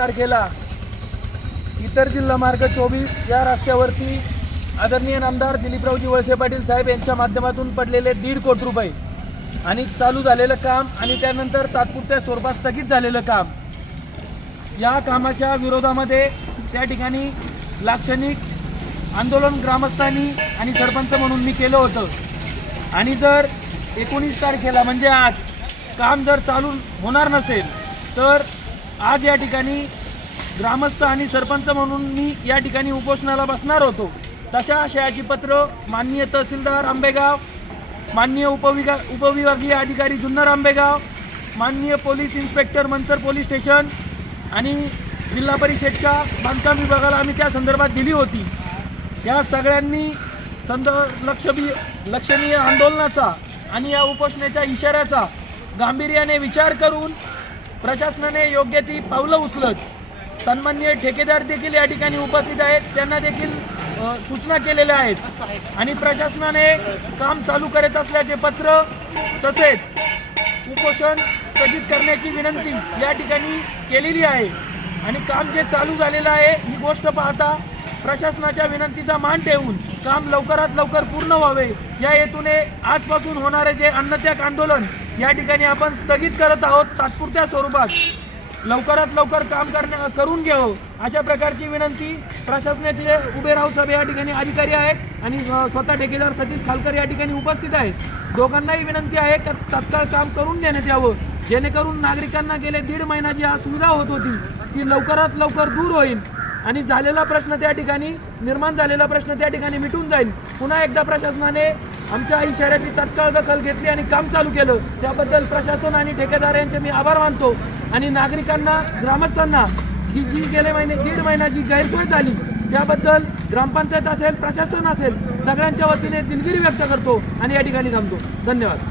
तारखेला इतर जिल्हा मार्ग चोवीस या रस्त्यावरती आदरणीय नामदार दिलीपरावजी वळसे पाटील साहेब यांच्या माध्यमातून पडलेले दीड कोटी रुपये आणि चालू झालेलं काम आणि त्यानंतर तात्पुरत्या स्वरूपात स्थगित झालेलं काम. या कामाच्या विरोधामध्ये त्या ठिकाणी लाक्षणिक आंदोलन ग्रामस्थांनी आणि सरपंच म्हणून मी केलं होतं. आणि जर एकोणीस तारखेला म्हणजे आज काम जर चालू होणार नसेल तर आज या ठिकाणी ग्रामस्थ आणि सरपंच म्हणून मी या ठिकाणी उपोषणाला बसणार होतो. तशा आशयाची पत्र माननीय तहसीलदार आंबेगाव माननीय उपविगा उपविभागीय अधिकारी जुन्नर आंबेगाव माननीय police inspector Manchar police station आणि जिल्हा परिषदच्या बांधकाम विभागाला आम्ही त्या संदर्भात दिली होती. या सगळ्यांनी संद लक्षबी लक्षणीय आंदोलनाचा आणि या उपोषणाच्या इशाऱ्याचा गांभीर्याने विचार करून प्रशासनाने योग्य ती पावलं उचलत. सन्माननीय ठेकेदार देखील या ठिकाणी उपस्थित आहेत. त्यांना देखील सूचना केलेल्या आहेत. आणि प्रशासनाने काम चालू करत असल्याचे पत्र तसेच उपोषण स्थगित करण्याची विनंती या ठिकाणी केलेली आहे. आणि काम जे चालू झालेलं आहे ही गोष्ट पाहता प्रशासनाच्या विनंतीचा मान ठेवून काम लवकरात लवकर पूर्ण व्हावे. या हेतूने आजपासून होणारे जे अन्नत्याग आंदोलन या ठिकाणी आपण स्थगित करत आहोत तात्पुरत्या स्वरूपात. लवकरात लवकर काम करण्या करून घ्यावं अशा प्रकारची विनंती प्रशासनाचे उभे राहू सभे या ठिकाणी अधिकारी आहेत आणि स्व- स्वतः ठेकेदार सतीश खालकर या ठिकाणी उपस्थित आहेत. दोघांनाही विनंती आहे की तत्काळ काम करून देण्यात यावं. जेणेकरून नागरिकांना गेले दीड महिना जी असुविधा होत होती. ती लवकरात लवकर दूर होईल आणि झालेला प्रश्न त्या ठिकाणी निर्माण झालेला प्रश्न त्या ठिकाणी मिटून जाईल. पुन्हा एकदा प्रशासनाने आमच्या इशाऱ्याची तत्काळ दखल घेतली आणि काम चालू केलं. त्याबद्दल प्रशासन आणि ठेकेदार यांचे मी आभार मानतो. आणि नागरिकांना ग्रामस्थांना ही जी गेले महिने दीड महिना जी गैरसोय झाली त्याबद्दल ग्रामपंचायत असेल प्रशासन असेल सगळ्यांच्या वतीने दिलगिरी व्यक्त करतो आणि या ठिकाणी थांबतो. धन्यवाद.